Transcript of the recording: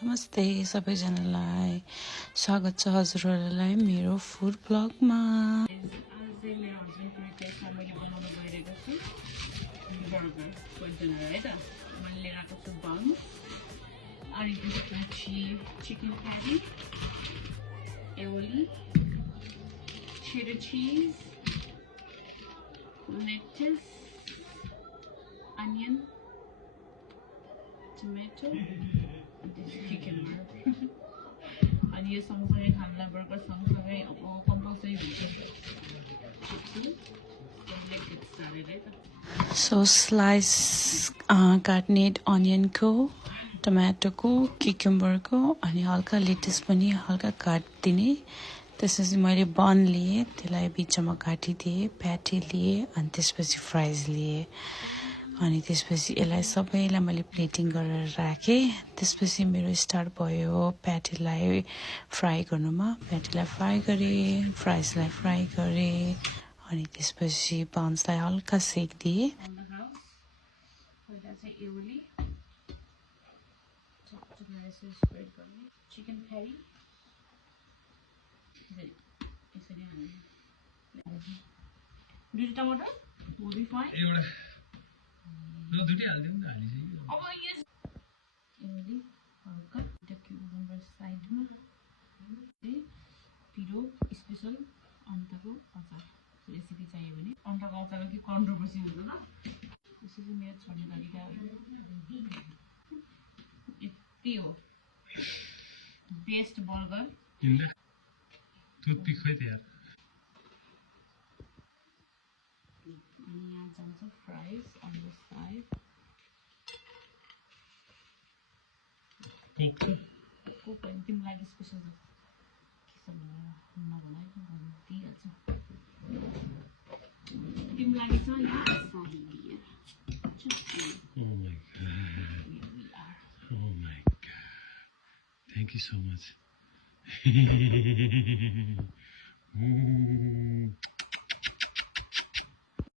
नमस्ते सबैजनालाई स्वागत छ हजुरहरूलाई मेरो फुड ब्लगमा। आज मेरो हस्बेन्डको रिक्वेस्टमा मैले बनाउन गइरहेको छु बर्गर कन्टेनर है त। मैले लिएर आएको छु बन्स अनि त्यसपछि चिकन प्याटी, एवोली, cheddar cheese, lettuce, onion, tomato, chicken burger. अनि यो सँगसँगै खानलाई बर्गर सँगसँगै अब कम्पलसरी हुन्छ। सो स्लाइस काट्ने अनियनको, टमाटोको, क्युकम्बरको अनि हल्का लेटस पनि हल्का काटिदिने। त्यसपछि मैले बन लिएँ, त्यसलाई बिचमा काटिदिएँ, प्याटी लिएँ अनि त्यसपछि फ्राइज लिएँ अनि त्यसपछि यसलाई सबैलाई मैले प्लेटिङ गरेर राखेँ। त्यसपछि मेरो स्टार्ट भयो प्याटीलाई फ्राई गर्नुमा। प्याटीलाई फ्राई गरेँ, फ्राइजलाई फ्राई गरेँ अनि त्यसपछि बन्सलाई हल्का सेक दिएँ। चिकन फ्यारी दुईटा टमाटर दुई फ्राई एउटा दुईटै हाल्दिउँ न हाली चाहिँ अब यस एवली हल्का क्युकम्बर साइडमा पिरो स्पेशल अन्डाको अचार रेसिपी चाहियो भने अन्डाको अचार कि कन्ट्रोभर्सी हुन्छ त। त्यसपछि मेरो छोड्ने तरिका यति हो बेस्ट बर्गर। टुथपिक खै त यार। यहाँ जान्छ फ्राइज अन द साइड। ठीक छ को पनि तिम्रो लागि स्पेसल के छ भनेर नभनाएको दिइहाल्छु। तिम्रो लागि छ यहाँ शाही beer. Oh my god. Thank you so much.